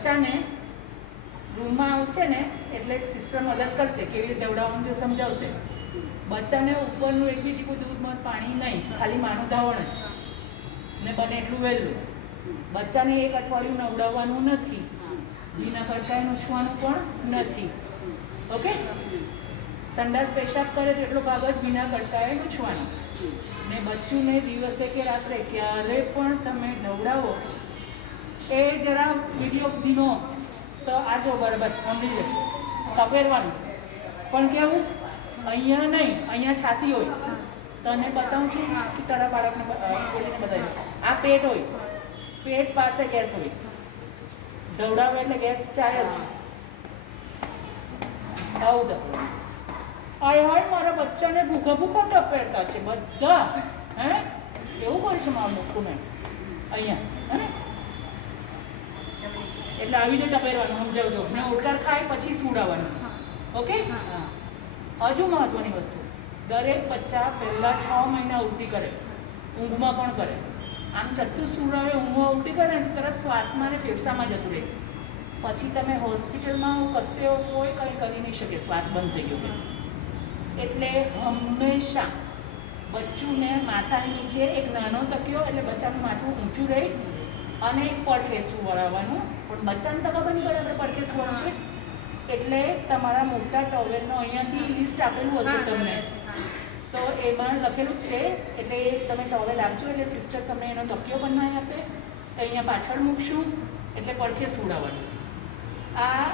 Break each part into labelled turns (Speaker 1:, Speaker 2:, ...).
Speaker 1: બચ્ચાને રૂમમાં આવશે ને, એટલે સિસ્ટર મદદ કરશે, કેવી રીતે દવડાવવાનું તે સમજાવશે. બચ્ચાને ઉપરનું એક બી ટીપું દૂધમાં પાણી નહીં, ખાલી માનું ધાવણ જ. ને બને એટલું વહેલું. બચ્ચાને એક અઠવાડિયું નવડાવવાનું નથી. વિના કડકાઈને ઉછવાનું પણ નથી. ઓકે? સંડાસ પેશાબ કરે તો એટલો ભાગ જ વિના કડકાએ ઉછવાનો. ને બચ્ચુને દિવસે કે રાત્રે ક્યારે પણ તમે નવડાવો એ જરા વીડિયો દીનો તો આ જો બરાબર સમજી લે. તપેરવાનું. પણ કેવું? અહીંયા નહીં, અહીંયા છાતી હોય. તને બતાવું છું કે તારા બાળકને બોલીને બતાવી આ પેટ હોય. પેટ પાસે ગેસ હોય. ઢવડાવે એટલે ગેસ ચાલે જ. આવું ડબલું આય હાય, મારા બચ્ચાને ભૂખા ભૂખા તપેરતા છે બધા. હે? એવું કરે છે મારું મોટું નહીં અહીંયા, હે એટલે આવી રીતે ટપેરવાનું સમજાવજો. મેં ઓડકાર ખાય પછી સુડાવવાનું. ઓકે? હા. હજુ મહત્વની વસ્તુ. દરેક બચ્ચા પહેલાં છ મહિના ઉલટી કરે. ઊંઘમાં પણ કરે. આમ ચત્તુ સુડાવે ઊંઘમાં ઉલટી કરે ને તરત શ્વાસમાં ને ફેફસામાં જતું રહે. પછી તમે હોસ્પિટલમાં કશે કોઈ કંઈ કરી નહીં શકે શ્વાસ બંધ થઈ ગયો કે. એટલે હંમેશા બચ્ચુને માથાની નીચે એક નાનો તક્યો એટલે બચ્ચાનું માથું ઊંચું રહી. અને એક પડખે સુવડાવવાનું પણ બચ્ચાને તો ખબર નહીં પડે આપણે પડખે સુવાનું છે? એટલે તમારા મોટા ટોવેલનો અહીંયાથી લિસ્ટ આપેલું હશે તમને. તો એમાં લખેલું જ છે એટલે તમે ટોવેલ આપજો એટલે સિસ્ટર તમને એનો તકિયો બનાવી આપે. તો અહીંયા પાછળ મૂકશું એટલે પડખે સુડાવવાનું આ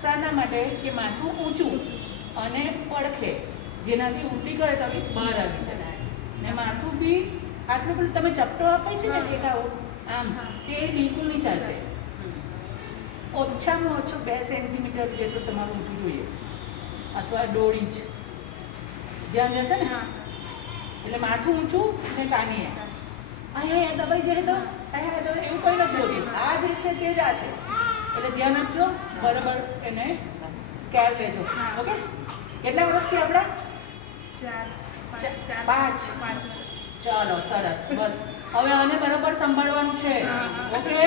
Speaker 1: શાના માટે કે માથું ઊંચું અને પડખે જેનાથી ઉલટી કરે તો બહાર આવી જાય. ને માથું બી આટલું બધું તમે ચપટો આપે છે ને દેખાવો આમ તે બિલકુલ નહીં ચાલશે. ઓછામાં ઓછું બે સેન્ટીમીટર જેટલું તમારું ઊંચું જોઈએ. અથવા દોઢ ઇંચ. ધ્યાન રહેશે ને? એટલે માથું ઊંચું ને કાનીએ. અહીંયા દબાઈ જાય તો? અહીંયા દબાઈ એવું કંઈ નથી હોતી. આ જે છે તે જ આ છે. એટલે ધ્યાન આપજો. બરાબર એને કેર લેજો. ઓકે? કેટલા વર્ષથી આપણા?
Speaker 2: ચાર
Speaker 1: પાંચ.
Speaker 2: પાંચ.
Speaker 1: ચાલો સરસ બસ. હવે આને બરાબર સંભાળવાનું છે. ઓકે